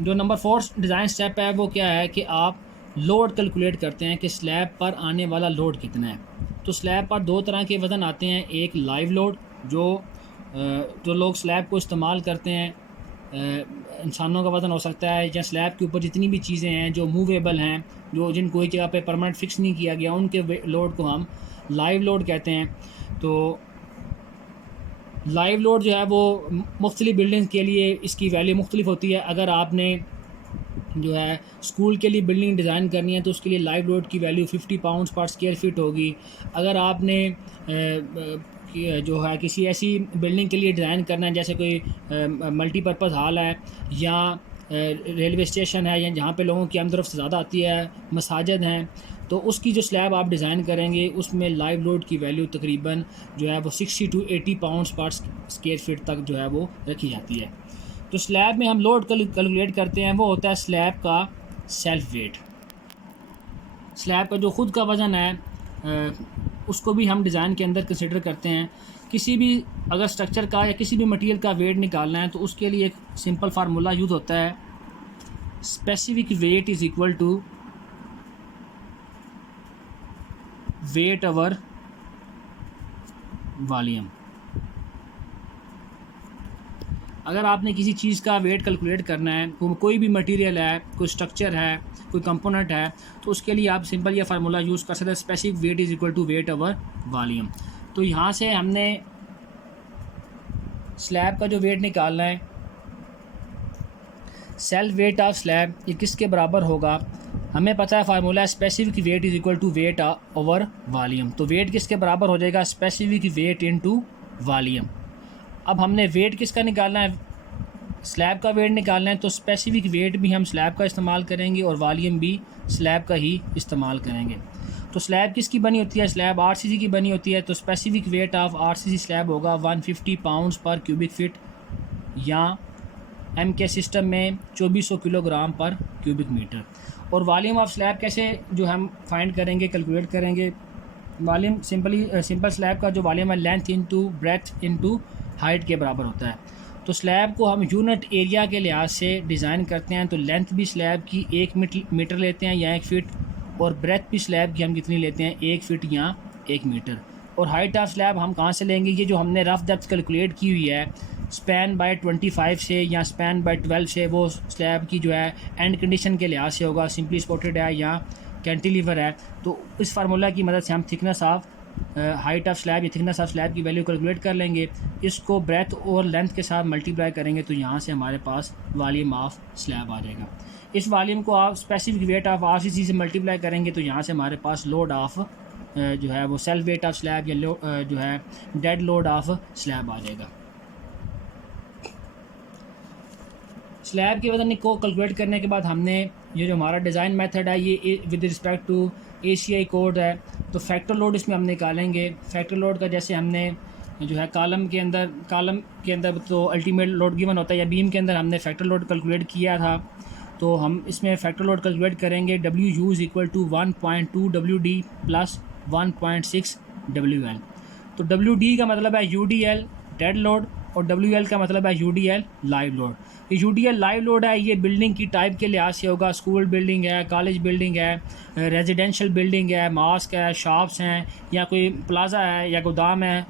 जो number 4 design step है वो क्या है कि आप लोड कैलकुलेट करते हैं कि स्लैब पर आने वाला लोड कितना है। तो स्लैब पर दो तरह के वज़न आते हैं, एक लाइव लोड जो लोग स्लैब को इस्तेमाल करते हैं, इंसानों का वज़न हो सकता है या स्लैब के ऊपर जितनी भी चीज़ें हैं जो मूवेबल हैं, जो जिन कोई जगह पे परमानेंट फिक्स नहीं किया गया, उनके लोड को हम लाइव लोड कहते हैं। तो लाइव लोड जो है वो मुख्तलिफ बिल्डिंग के लिए इसकी वैल्यू मुख्तलिफ होती है। अगर आपने जो है स्कूल के लिए बिल्डिंग डिज़ाइन करनी है तो उसके लिए लाइव लोड की वैल्यू 50 पाउंड्स पर स्क्वायर फीट होगी। अगर आपने जो है किसी ऐसी बिल्डिंग के लिए डिज़ाइन करना है जैसे कोई मल्टीपर्पज़ हॉल है या रेलवे स्टेशन है या जहाँ पे लोगों की आमद रफ्त ज़्यादा आती है, मसाजिद हैं, तो उसकी जो स्लैब आप डिज़ाइन करेंगे उसमें लाइव लोड की वैल्यू तकरीबन जो है वो 60 to 80 पाउंड्स पर स्क्वायर फीट तक जो है वो रखी जाती है। तो स्लैब में हम लोड कैलकुलेट करते हैं वो होता है स्लैब का सेल्फ वेट। स्लैब का जो ख़ुद का वज़न है उसको भी हम डिज़ाइन के अंदर कंसिडर करते हैं। किसी भी अगर स्ट्रक्चर का या किसी भी मटेरियल का वेट निकालना है तो उसके लिए एक सिंपल फार्मूला यूज़ होता है, specific weight is equal to weight over volume. अगर आपने किसी चीज़ का वेट कैलकुलेट करना है, कोई भी मटेरियल है, कोई स्ट्रक्चर है, कोई कंपोनेंट है, तो उसके लिए आप सिंपल ये फार्मूला यूज़ कर सकते हैं, specific weight is equal to weight over volume. तो यहाँ से हमने स्लैब का जो वेट निकालना है, सेल्फ वेट ऑफ स्लैब ये किसके बराबर होगा, हमें पता है फार्मूला है specific weight is equal to weight over volume. तो वेट किसके बराबर हो जाएगा, स्पेसिफिक वेट इनटू वॉल्यूम। अब हमने वेट किसका निकालना है, स्लैब का वेट निकालना है, तो स्पेसिफिक वेट भी हम स्लैब का इस्तेमाल करेंगे और वॉल्यूम भी स्लैब का ही इस्तेमाल करेंगे। तो स्लैब किसकी बनी होती है, स्लैब आरसीसी की बनी होती है, तो specific weight of RCC slab होगा 150 पाउंड्स पर क्यूबिक फीट या एम के सिस्टम में 2400 किलोग्राम पर क्यूबिक मीटर। और वॉल्यूम ऑफ स्लैब कैसे जो हम फाइंड करेंगे, कैलकुलेट करेंगे। वॉल्यूम सिंपल स्लैब का जो वॉल्यूम है length into breadth into height के बराबर होता है। तो स्लैब को हम यूनिट एरिया के लिहाज से डिज़ाइन करते हैं, तो लेंथ भी स्लैब की 1 मीटर लेते हैं या 1 फीट, और ब्रेथ भी स्लैब की हम कितनी लेते हैं, 1 फीट या 1 मीटर। और हाइट ऑफ स्लैब हम कहाँ से लेंगे, ये जो हमने रफ डेप्थ कैलकुलेट की हुई है स्पैन बाय 25 से या स्पैन बाय 12 से, वो स्लैब की जो है एंड कंडीशन के लिहाज से होगा, सिंपली स्पॉटेड है या कैंटिलीवर है। तो इस फार्मूला की मदद से हम thickness of height of slab या थिकनेस ऑफ स्लैब की वैल्यू कैलकुलेट कर लेंगे। इसको ब्रेथ और लेंथ के साथ मल्टीप्लाई करेंगे तो यहाँ से हमारे पास वॉल्यूम ऑफ स्लैब आ जाएगा। इस वॉल्यूम को आप स्पेसिफिक वेट ऑफ आरसीसी से मल्टीप्लाई करेंगे तो यहाँ से हमारे पास लोड ऑफ जो है वो सेल्फ वेट ऑफ स्लैब या जो है डेड लोड ऑफ स्लैब आ जाएगा। स्लैब के वजन को कैलकुलेट करने के बाद हमने ये जो हमारा डिज़ाइन मेथड है ये विद रिस्पेक्ट टू एशियाई कोड है, तो फैक्टर लोड इसमें हम निकालेंगे। फैक्टर लोड का जैसे हमने जो है कॉलम के अंदर तो अल्टीमेट लोड गिवन होता है, या बीम के अंदर हमने फैक्टर लोड कैलकुलेट किया था, तो हम इसमें फैक्टर लोड कैलकुलेट करेंगे। WU is equal to 1.2 WD plus 1.6 WL। तो WD का मतलब है UDL डेड लोड और WL का मतलब है UDL लाइव लोड। ये UDL लाइव लोड है, ये बिल्डिंग की टाइप के लिहाज से होगा, स्कूल बिल्डिंग है, कॉलेज बिल्डिंग है, रेजिडेंशियल बिल्डिंग है, मॉस्क है, शॉप्स हैं या कोई प्लाजा है या गोदाम है,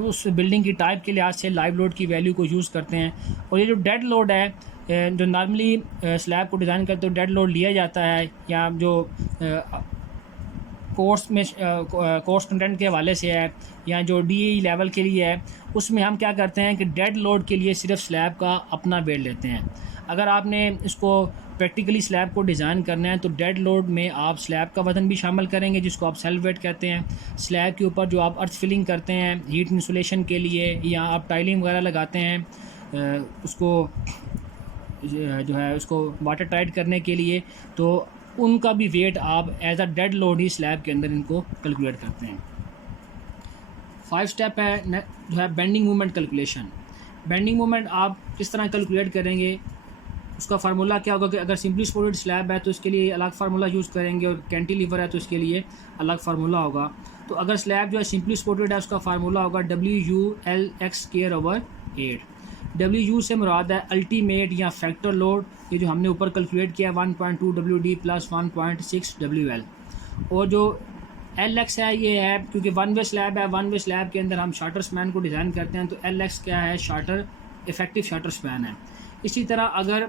उस बिल्डिंग की टाइप के लिहाज से लाइव लोड की वैल्यू को यूज़ करते हैं। और ये जो डेड लोड है जो नॉर्मली स्लैब को डिज़ाइन करते हो डेड लोड लिया जाता है, या जो कोर्स कंटेंट के हवाले से है या जो DAE लेवल के लिए है, उसमें हम क्या करते हैं कि डेड लोड के लिए सिर्फ स्लैब का अपना वेट लेते हैं। अगर आपने इसको प्रैक्टिकली स्लैब को डिज़ाइन करना है तो डेड लोड में आप स्लैब का वजन भी शामिल करेंगे जिसको आप सेल्फ वेट कहते हैं। स्लैब के ऊपर जो आप अर्थ फिलिंग करते हैं हीट इंसुलेशन के लिए या आप टाइलिंग वगैरह लगाते हैं उसको जो है उसको वाटर टाइट करने के लिए, तो उनका भी वेट आप एज अ डेड लोड ही स्लैब के अंदर इनको कैलकुलेट करते हैं। 5 स्टेप है जो है bending moment calculation. Bending moment आप किस तरह कैलकुलेट करेंगे, उसका फार्मूला क्या होगा कि अगर सिंपली सपोर्टेड स्लैब है तो इसके लिए अलग फार्मूला यूज़ करेंगे और कैंटिलीवर है तो इसके लिए अलग फार्मूला होगा। तो अगर स्लैब जो है सिंपली सपोर्टेड है उसका फार्मूला होगा WULX² / 8। WU से मुराद है अल्टीमेट या फैक्टर लोड, ये जो हमने ऊपर कैलकुलेट किया 1.2 WD प्लस 1.6 WL। और जो LX है ये है, क्योंकि वन वे स्लैब है, वन वे स्लैब के अंदर हम शार्टर स्पैन को डिज़ाइन करते हैं, तो LX क्या है, शार्टर इफेक्टिव शार्टर स्पैन है। इसी तरह अगर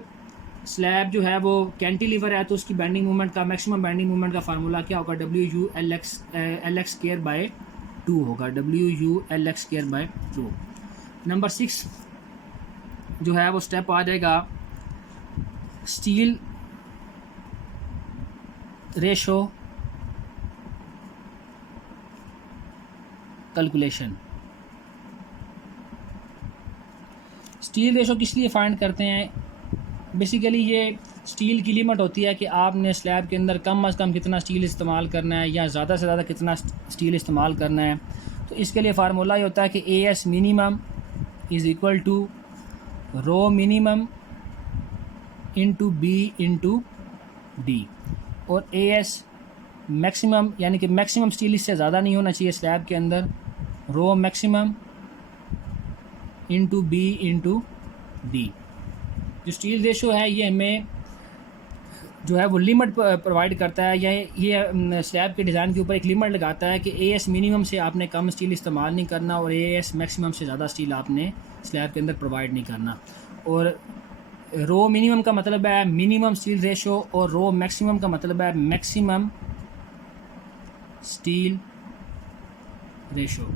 स्लैब जो है वो कैंटिलीवर है तो उसकी बेंडिंग मूवमेंट का, मैक्सिमम बेंडिंग मूवमेंट का फार्मूला क्या होगा, WU LX स्क्वायर बाय 2 होगा, WU LX square by 2। Number 6 जो है वो स्टेप आ जाएगा steel ratio calculation. Steel ratio किस लिए फाइंड करते हैं, बेसिकली ये स्टील की लिमिट होती है कि आपने स्लैब के अंदर कम अज़ कम कितना स्टील इस्तेमाल करना है या ज़्यादा से ज़्यादा कितना स्टील इस्तेमाल करना है। तो इसके लिए फार्मूला ये होता है कि AS minimum is equal to rho minimum into B into D, और AS मैक्सिमम यानी कि मैक्सिमम स्टील इससे ज़्यादा नहीं होना चाहिए स्लैब के अंदर, row maximum into B into D। जो स्टील रेशो है ये हमें जो है वो लिमिट प्रोवाइड करता है, या ये स्लैब के डिज़ाइन के ऊपर एक लिमिट लगाता है कि AS मिनिमम से आपने कम स्टील इस्तेमाल नहीं करना और AS मैक्सिमम से ज़्यादा स्टील आपने स्लैब के अंदर प्रोवाइड नहीं करना। और रो मिनिमम का मतलब है मिनिमम स्टील रेशो और रो मैक्सिमम का मतलब है मैक्सिमम स्टील रेशो।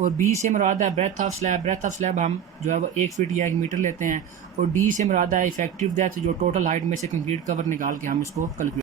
और B से मुराद है breadth of slab, breadth of slab हम जो है वो 1 फीट या 1 मीटर लेते हैं। और D से मुराद है इफेक्टिव डेप्थ, जो टोटल हाइट में से कंक्रीट कवर निकाल के हम इसको कैलकुलेट